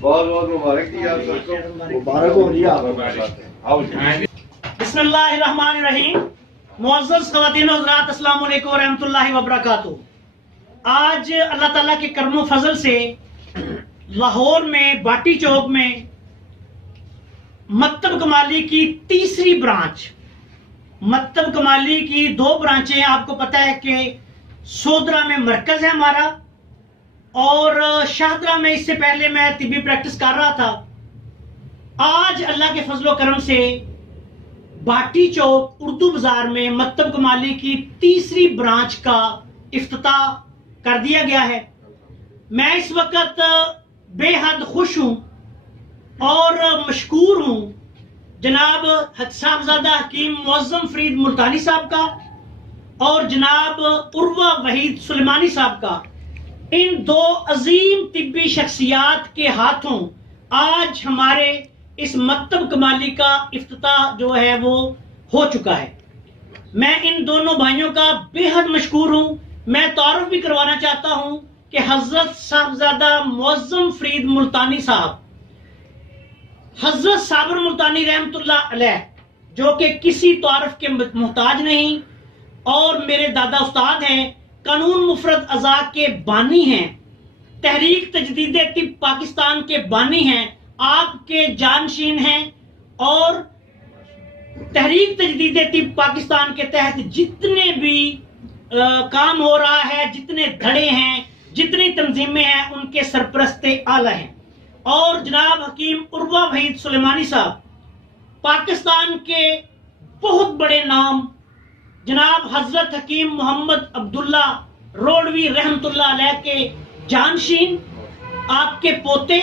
بہت بہت مبارک جی، آپ سب کو مبارک ہو جی۔ بسم اللہ الرحمن الرحیم۔ معزز خواتین و حضرات، السلام علیکم ورحمۃ اللہ وبرکاتہ۔ آج اللہ تعالیٰ کے کرم و فضل سے لاہور میں باٹی چوک میں مکتب کمالی کی تیسری برانچ، مکتب کمالی کی 2 برانچیں ہیں۔ آپ کو پتہ ہے کہ سودرہ میں مرکز ہے ہمارا، اور شاہدرہ میں اس سے پہلے میں طبی پریکٹس کر رہا تھا۔ آج اللہ کے فضل و کرم سے باٹی چوک اردو بازار میں مکتب کمالی کی تیسری برانچ کا افتتاح کر دیا گیا ہے۔ میں اس وقت بے حد خوش ہوں اور مشکور ہوں جناب صاحبزادہ حکیم معظم فرید ملتانی صاحب کا اور جناب عروہ وحید سلیمانی صاحب کا۔ ان 2 عظیم طبی شخصیات کے ہاتھوں آج ہمارے اس مکتب کمالی کا افتتاح جو ہے وہ ہو چکا ہے۔ میں ان دونوں بھائیوں کا بے حد مشکور ہوں۔ میں تعارف بھی کروانا چاہتا ہوں کہ حضرت صاحبزادہ معظم فرید ملتانی صاحب، حضرت صابر ملتانی رحمت اللہ علیہ، جو کہ کسی تعارف کے محتاج نہیں، اور میرے دادا استاد ہیں، قانون مفرد اعضاء کے بانی ہیں، تحریک تجدید طب پاکستان کے بانی ہیں، آپ کے جانشین ہیں، اور تحریک تجدید طب پاکستان کے تحت جتنے بھی کام ہو رہا ہے، جتنے دھڑے ہیں، جتنی تنظیمیں ہیں، ان کے سرپرست اعلیٰ ہیں۔ اور جناب حکیم عروہ وحید سلیمانی صاحب، پاکستان کے بہت بڑے نام جناب حضرت حکیم محمد عبداللہ روڈوی رحمت اللہ علیہ کے جانشین، آپ کے پوتے،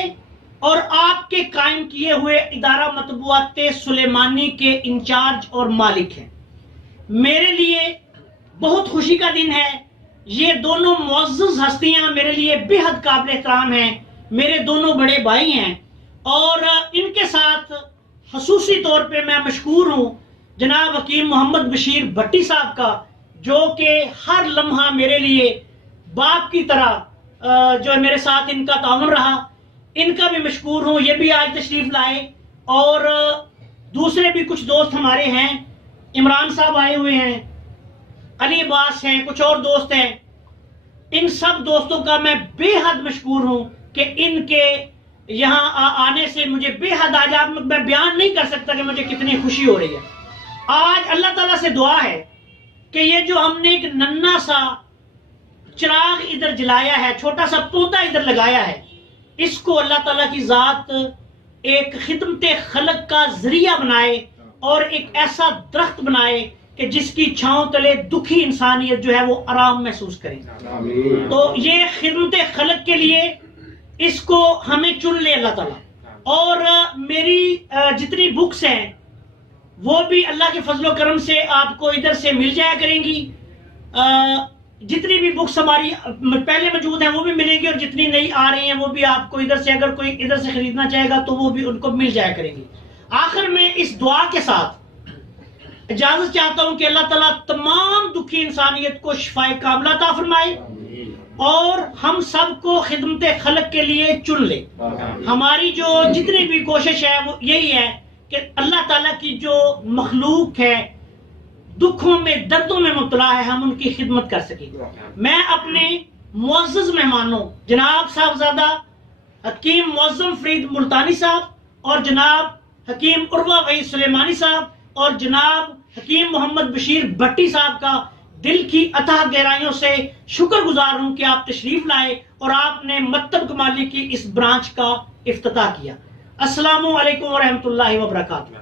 اور آپ کے قائم کیے ہوئے ادارہ مطبوعات سلیمانی کے انچارج اور مالک ہیں۔ میرے لیے بہت خوشی کا دن ہے۔ یہ دونوں معزز ہستیاں میرے لیے بے حد قابل احترام ہیں، میرے دونوں بڑے بھائی ہیں، اور ان کے ساتھ خصوصی طور پہ میں مشکور ہوں جناب حکیم محمد بشیر بھٹی صاحب کا، جو کہ ہر لمحہ میرے لیے باپ کی طرح جو میرے ساتھ ان کا تعاون رہا۔ ان کا بھی مشکور ہوں، یہ بھی آج تشریف لائے، اور دوسرے بھی کچھ دوست ہمارے ہیں، عمران صاحب آئے ہوئے ہیں، علی عباس ہیں، کچھ اور دوست ہیں۔ ان سب دوستوں کا میں بے حد مشکور ہوں کہ ان کے یہاں آنے سے مجھے بے حد آج میں بیان نہیں کر سکتا کہ مجھے کتنی خوشی ہو رہی ہے۔ آج اللہ تعالیٰ سے دعا ہے کہ یہ جو ہم نے ایک ننھا سا چراغ ادھر جلایا ہے، چھوٹا سا پودا ادھر لگایا ہے، اس کو اللہ تعالیٰ کی ذات ایک خدمت خلق کا ذریعہ بنائے، اور ایک ایسا درخت بنائے کہ جس کی چھاؤں تلے دکھی انسانیت جو ہے وہ آرام محسوس کرے۔ تو یہ خدمت خلق کے لیے اس کو ہمیں چن لے اللہ تعالیٰ۔ اور میری جتنی بکس ہیں وہ بھی اللہ کے فضل و کرم سے آپ کو ادھر سے مل جایا کریں گی۔ جتنی بھی بکس ہماری پہلے موجود ہیں وہ بھی ملیں گی، اور جتنی نئی آ رہی ہیں وہ بھی آپ کو ادھر سے، اگر کوئی ادھر سے خریدنا چاہے گا تو وہ بھی ان کو مل جایا کریں گی۔ آخر میں اس دعا کے ساتھ اجازت چاہتا ہوں کہ اللہ تعالیٰ تمام دکھی انسانیت کو شفائے کاملہ عطا فرمائے، اور ہم سب کو خدمت خلق کے لیے چن لے۔ ہماری جو جتنی بھی کوشش ہے وہ یہی ہے کہ اللہ تعالیٰ کی جو مخلوق ہے، دکھوں میں، دردوں میں مبتلا ہے، ہم ان کی خدمت کر سکیں۔ میں اپنے معزز مہمانوں جناب صاحبزادہ حکیم معظم فرید ملتانی صاحب، اور جناب حکیم عروہ وحید سلیمانی صاحب، اور جناب حکیم محمد بشیر بھٹی صاحب کا دل کی اتھاہ گہرائیوں سے شکر گزار ہوں کہ آپ تشریف لائے اور آپ نے مکتب کمالی کی اس برانچ کا افتتاح کیا۔ السلام علیکم ورحمۃ اللہ وبرکاتہ۔